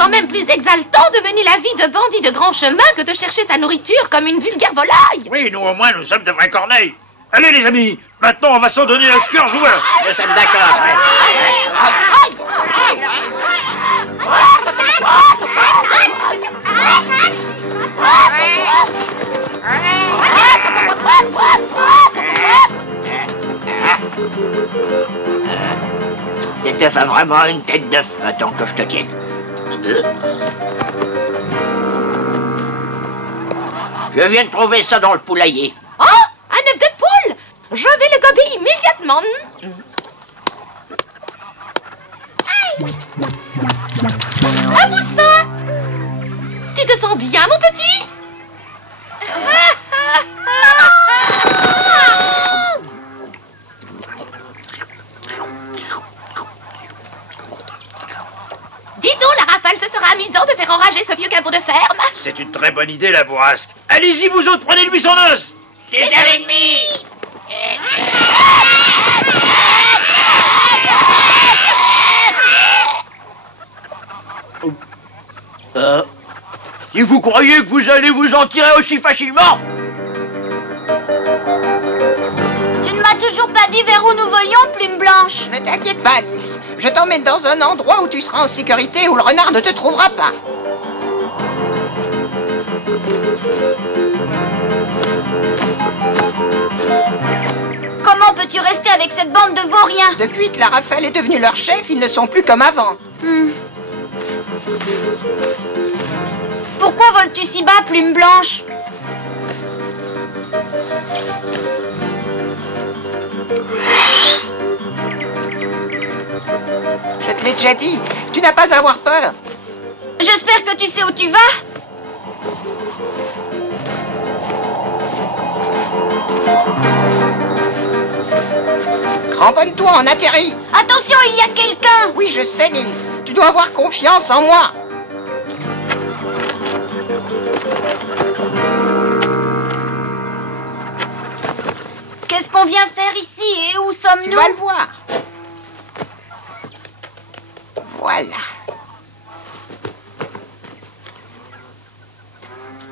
quand même plus exaltant de mener la vie de bandit de grand chemin que de chercher sa nourriture comme une vulgaire volaille. Oui, nous au moins, nous sommes de vrais corneilles. Allez les amis, maintenant on va s'en donner un cœur joueur. Nous sommes d'accord. C'était vraiment une tête d'œuf, attends que je te tienne. Je viens de trouver ça dans le poulailler. Oh, un œuf de poule! Je vais le gober immédiatement. Un poussin! Tu te sens bien, mon petit? Dis donc, la rafale, ce sera amusant de faire enrager ce vieux caveau de ferme. C'est une très bonne idée, la bourrasque. Allez-y, vous autres, prenez le buisson d'os. C'est à l'ennemi. Si vous croyez que vous allez vous en tirer aussi facilement... Tu ne m'as toujours pas dit vers où nous volions, Plume Blanche. Ne t'inquiète pas, Nils. Je t'emmène dans un endroit où tu seras en sécurité, où le renard ne te trouvera pas. Comment peux-tu rester avec cette bande de vauriens? Depuis que la Rafale est devenue leur chef, ils ne sont plus comme avant. Pourquoi voles-tu si bas, Plume Blanche? Je te l'ai déjà dit, tu n'as pas à avoir peur. J'espère que tu sais où tu vas. Cramponne-toi, on atterrit. Attention, il y a quelqu'un. Oui, je sais, Nils. Tu dois avoir confiance en moi. Qu'est-ce qu'on vient faire ici et où Tu sommes-nous? vas le voir. Voilà.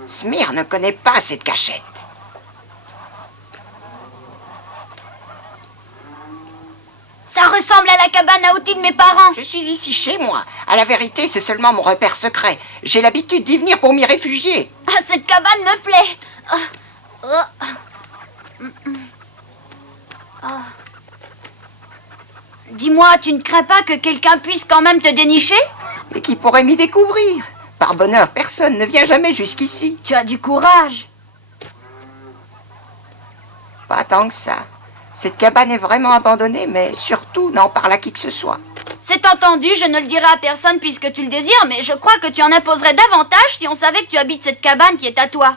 Smir ne connaît pas cette cachette. Ça ressemble à la cabane à outils de mes parents. Je suis ici chez moi. À la vérité, c'est seulement mon repère secret. J'ai l'habitude d'y venir pour m'y réfugier. Ah, cette cabane me plaît. Dis-moi, tu ne crains pas que quelqu'un puisse quand même te dénicher? Et qui pourrait m'y découvrir? Par bonheur, personne ne vient jamais jusqu'ici. Tu as du courage. Pas tant que ça. Cette cabane est vraiment abandonnée, mais surtout, n'en parle à qui que ce soit. C'est entendu, je ne le dirai à personne puisque tu le désires, mais je crois que tu en imposerais davantage si on savait que tu habites cette cabane qui est à toi.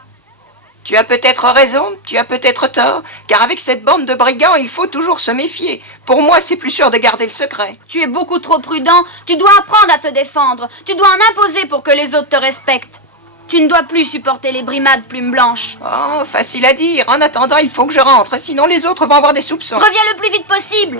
Tu as peut-être raison, tu as peut-être tort, car avec cette bande de brigands, il faut toujours se méfier. Pour moi, c'est plus sûr de garder le secret. Tu es beaucoup trop prudent, tu dois apprendre à te défendre, tu dois en imposer pour que les autres te respectent. Tu ne dois plus supporter les brimades, Plume Blanche. Oh, facile à dire. En attendant, il faut que je rentre, sinon les autres vont avoir des soupçons. Reviens le plus vite possible.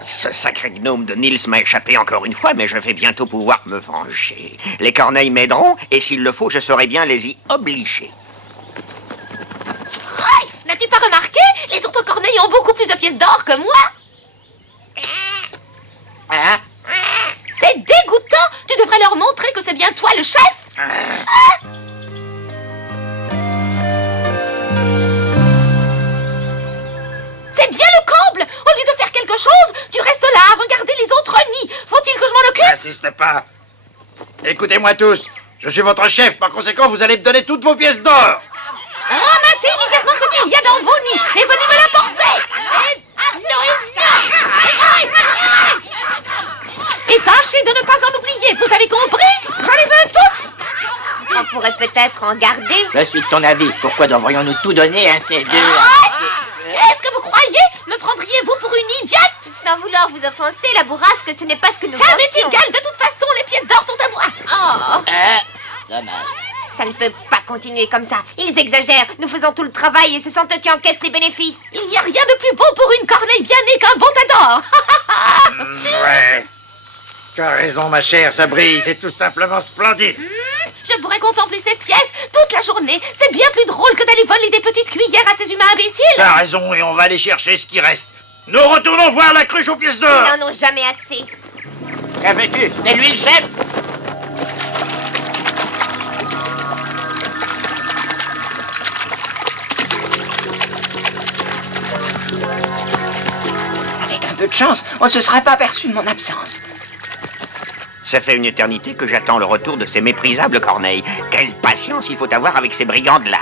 Ce sacré gnome de Nils m'a échappé encore une fois, mais je vais bientôt pouvoir me venger. Les corneilles m'aideront, et s'il le faut, je saurai bien les y obliger. N'as-tu pas remarqué? Les autres corneilles ont beaucoup plus de pièces d'or que moi. Hein? C'est dégoûtant. Tu devrais leur montrer que c'est bien toi le chef. C'est bien le comble. Au lieu de faire quelque chose, tu restes là à regarder les autres nids. Faut-il que je m'en occupe? N'insistez pas. Écoutez-moi tous. Je suis votre chef. Par conséquent, vous allez me donner toutes vos pièces d'or. Ramassez immédiatement ce qu'il y a dans vos nids et venez me l'apporter. Et tâchez de ne pas en oublier. Vous avez compris? J'en ai vu toutes. On pourrait peut-être en garder. Je suis de ton avis. Pourquoi devrions-nous tout donner à ces deux? Est-ce que vous croyez? Me prendriez-vous pour une idiote? Sans vouloir vous offenser, la bourrasque, ce n'est pas ce que nous Ça m'est pensions. égal, de toute façon, les pièces d'or sont à moi. Oh, Dommage. ça ne peut pas continuer comme ça. Ils exagèrent. Nous faisons tout le travail et ce sont eux qui encaissent les bénéfices. Il n'y a rien de plus beau pour une corneille bien née qu'un bon tas d'or. Ouais. Tu as raison, ma chère, ça brille, c'est tout simplement splendide. Je pourrais contempler ces pièces toute la journée. C'est bien plus drôle que d'aller voler des petites cuillères à ces humains imbéciles. T'as raison, et on va aller chercher ce qui reste. Nous retournons voir la cruche aux pièces d'or. Ils n'en ont jamais assez. Que veux-tu? C'est lui le chef? Avec un peu de chance, on ne se serait pas aperçu de mon absence. Ça fait une éternité que j'attends le retour de ces méprisables corneilles. Quelle patience il faut avoir avec ces brigandes-là.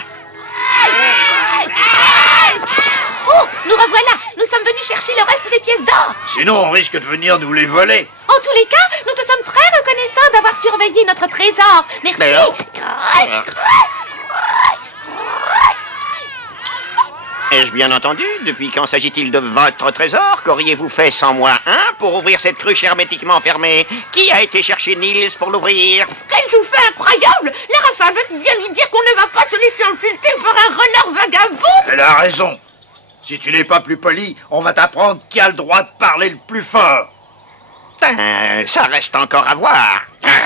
Oh, nous revoilà. Nous sommes venus chercher le reste des pièces d'or. Sinon, on risque de venir nous les voler. En tous les cas, nous te sommes très reconnaissants d'avoir surveillé notre trésor. Merci. Mais non. Ai-je bien entendu? Depuis quand s'agit-il de votre trésor? Qu'auriez-vous fait sans moi, hein, pour ouvrir cette cruche hermétiquement fermée? Qui a été chercher Nils pour l'ouvrir? Quel fait incroyable. La Rafavette vient lui dire qu'on ne va pas se laisser insulter par un renard vagabond. Elle a raison. Si tu n'es pas plus poli, on va t'apprendre qui a le droit de parler le plus fort. Ben, ça reste encore à voir. Allez,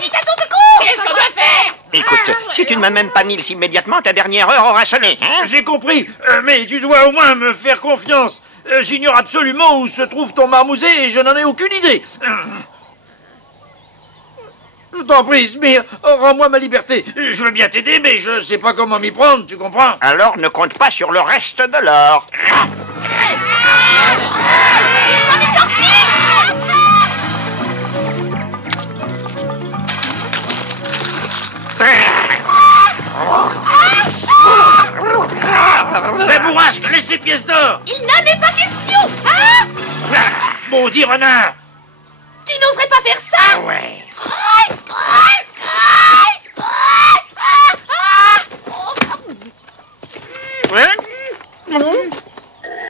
vite à ton secours. Qu'est-ce qu'on doit faire? Écoute, si tu ne m'amènes pas Nils immédiatement, ta dernière heure aura sonné, hein? J'ai compris, mais tu dois au moins me faire confiance. J'ignore absolument où se trouve ton marmousé et je n'en ai aucune idée. Je t'en prie, Smir, rends-moi ma liberté. Je veux bien t'aider, mais je sais pas comment m'y prendre, tu comprends? Alors ne compte pas sur le reste de l'or. La bourrasque, laisse les pièces d'or. Il n'en est pas question. Ah, Maudit renard. tu n'oserais pas faire ça. Ouais. Hein?